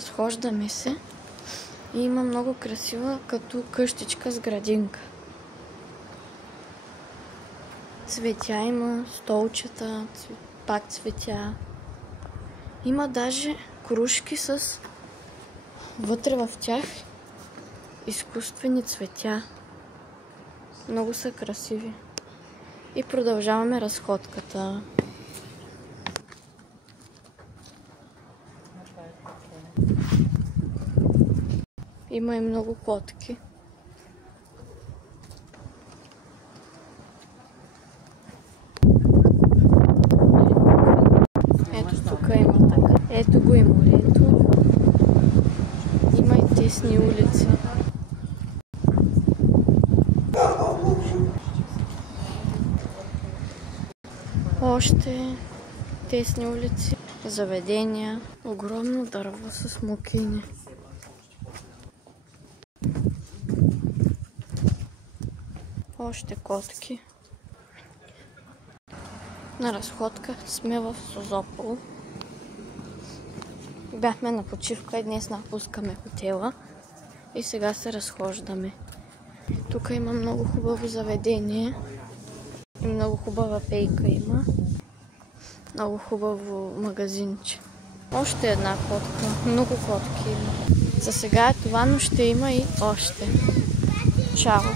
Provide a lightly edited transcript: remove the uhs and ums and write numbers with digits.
Разхождаме се и има много красива като къщичка с градинка. Цветя има, столчета, пак цветя. Има даже кружки с вътре в тях изкуствени цветя. Много са красиви. И продължаваме разходката. Има и много котки. Ето тук има така. Ето го и морето. Има и тесни улици. Още тесни улици, заведения, огромно дърво с смокини. Още котки. На разходка сме в Созопол. Бяхме на почивка и днес напускаме хотела и сега се разхождаме. Тук има много хубаво заведение и много хубава пейка има. Много хубаво магазинче. Още една котка. Много котки има. За сега е това, но ще има и още. Чао!